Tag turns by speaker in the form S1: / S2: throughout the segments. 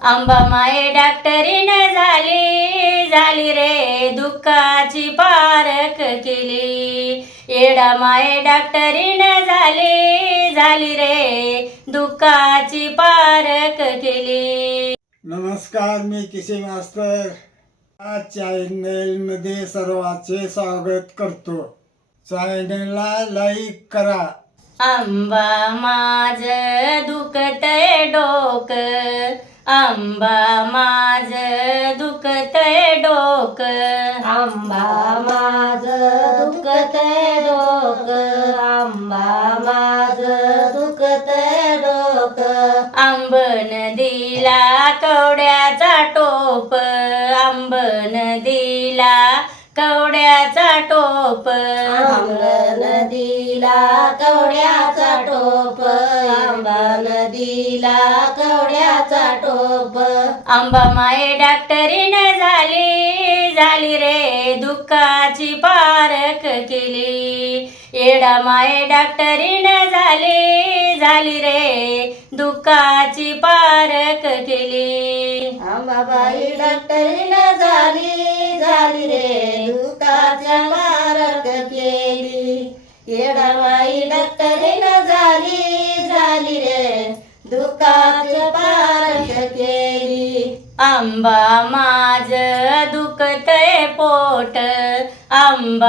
S1: आंबा माये डॉक्टरीनं झाली रे दुःखाची पारख केली. येडा माये डॉक्टरीनं झाली रे दुःखाची पारख केली.
S2: नमस्कार, मी किसे मास्तर या चॅनेलमध्ये सर्वांचे स्वागत करतो. चॅनेलला लाईक करा.
S1: आंबा माझं दुखतंय डोकं, आंबा माझं दुखतंय डोकं,
S3: आंबा माझं दुखतंय डोकं, आंबा माझं दुखतंय डोकं.
S1: आंब नदीला कवड्याचा टोप, आंब नदीला कवड्याचा टोप,
S3: आंबा नदीला कवड्याचा टोप, आंबा नदीला कवड्याचा टोप.
S1: आंबा माये डॉक्टरीनं झाली रे दुःखाची पारख केली. येडा माये डॉक्टरीनं झाली रे दुःखाची पारख केली.
S3: आंबाबाई डॉक्टरीनं झाली रे दुःखाच्या पारख केली. येडाबाई डॉक्टरीनं झाली रे दुःखाच्या पारख केली.
S1: आंबा माझं दुखतंय पोट, आंबा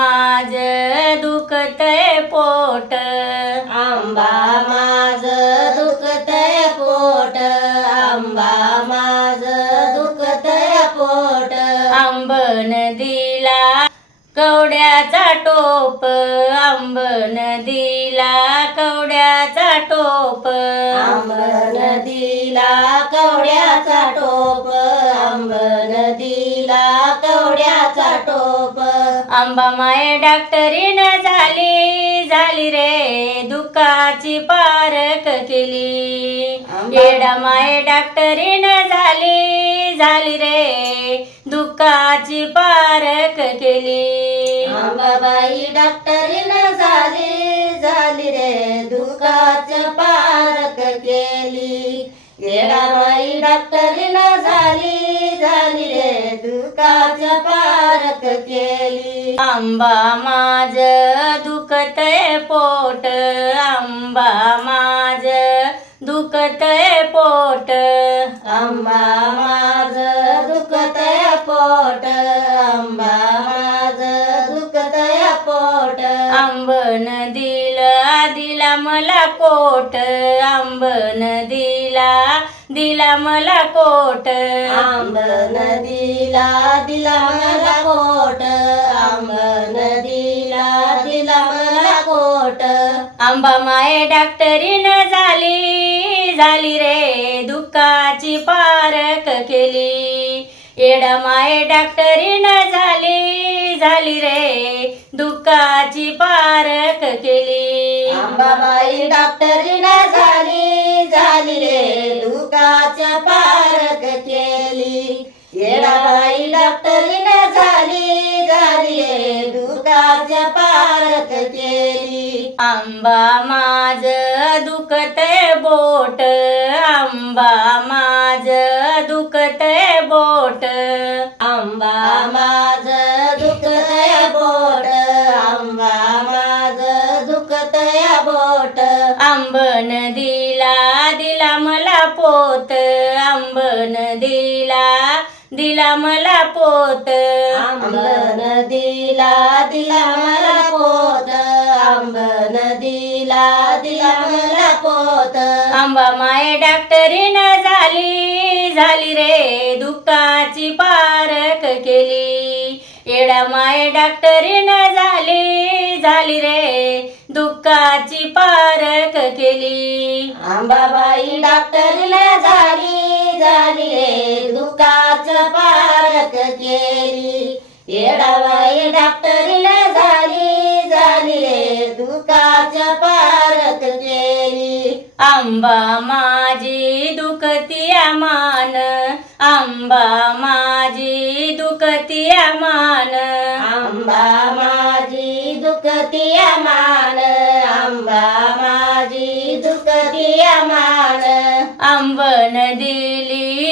S1: माझं दुखतंय पोट,
S3: आंबा माझं दुखतंय पोट, आंबा माझं दुखतंय पोट.
S1: आंब नदीला कवड्याचा टोप, आंब नदीला कवड्याचा टोप,
S3: आंब नदीला कवड्याचा टोप, आंब नदीला कवड्याचा टोप.
S1: आंबा माये डॉक्टरीनं झाली रे दुःखाची पारख केली. येडा माये डॉक्टरीनं झाली रे दुःखाची पारख केली.
S3: आंबाबाई डॉक्टरीनं झाली रे दुःखाचं पारख केली. येडाबाई डॉक्टरीनं झाली रे दुःखाचं पारख केली.
S1: आंबा माझं दुखतंय पोट, आंबा माझं दुखतंय पोट,
S3: आंबा माझं दुखतंय पोट, आंबा माझं दुखतंय पोट.
S1: आंब दिला मला कोट, आंब दिला मला कोट,
S3: आंब नदीला दिला मला कोट, आंब नदीला दिला मला कोट.
S1: आंबा माये डॉक्टरीनं झाली रे दुःखाची पारख केली. येडा माये डॉक्टरीनं झाली रे दुःखाची पारख केली.
S3: आंबाबाई डॉक्टरीनं झाली रे दुःखाच्या पारख केली. येडाबाई डॉक्टरीनं झाली रे दुःखाच्या पारख केली.
S1: आंबा माझं दुखतंय बोट, आंबा माझं दुखतंय बोट,
S3: आंबा माझं दुखतंय बोट, आंबा माझं दुखतंय बोट.
S1: आंब दिला मला पोत, आंब दिला मला पोत,
S3: आंब नदीला दिला मला पोत, आंब नदीला दिला मला पोत.
S1: आंबा माये डॉक्टरीनं झाली रे दुःखाची पारख केली. येडा माये डॉक्टरीनं झाली रे दुःखाची पारख केली.
S3: आंबाबाई डॉक्टरीनं झाली रे दुःखाचं पारख केली. येडाबाई डॉक्टरीनं झाली रे दुःखाचं पारख केली.
S1: आंबा माझी दुखतिया मान, आंबा माझी दुखतिया मान,
S3: आंबा माझी दुखतिया मान, आंबा माझी दुखतिया मान.
S1: आंबन दिली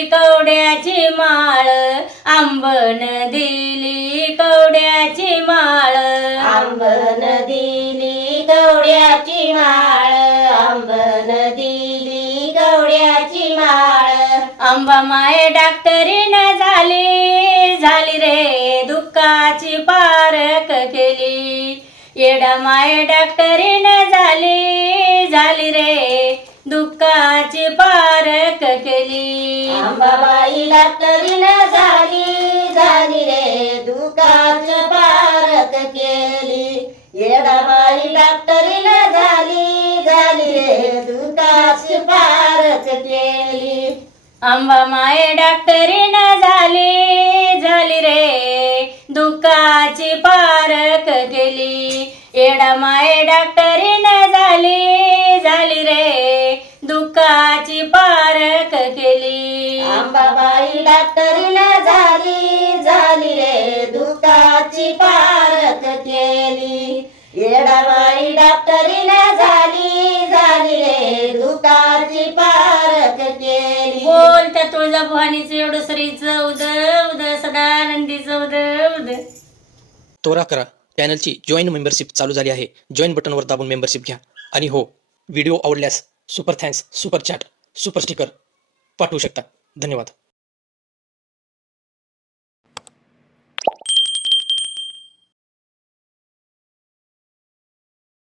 S1: आंबन दिली कवड्याची माळ
S3: आंबन दिली कवड्याची माळ आंबन दिली कवड्याची माळ
S1: अंबा माय डॉक्टरीनं झाली रे दुःखाची पारख केली येडा माय डॉक्टरीनं झाली रे दुःखाची पारख केली
S3: अंबाबाई डॉक्टरीनं झाली रे दुःखाचं पारख केली येडाबाई डॉक्टरीनं झाली रे दुःखाची पारख केली
S1: अंबा माय डॉक्टरीनं झाली रे दुःखाची पारख केली येडा माय डॉक्टरीनं झाली रे दुःखाची पारख केली
S3: अंबाबाई डॉक्टरीनं झाली रे दुःखाची पारख केली येडाबाई डॉक्टरीनं झाली रे दुःखाची पारख केली
S1: बोल त्या तुळजाभवानीचं एवढं श्रीचं उद सदानंदीचं उद
S4: त्वरा करा, चॅनलची जॉईन मेंबरशिप चालू झाली आहे. जॉईन बटनवर दाबून मेंबरशिप घ्या. आणि हो, व्हिडिओ आवडल्यास super thanks, super chat, super sticker पाठवू शकता. धन्यवाद.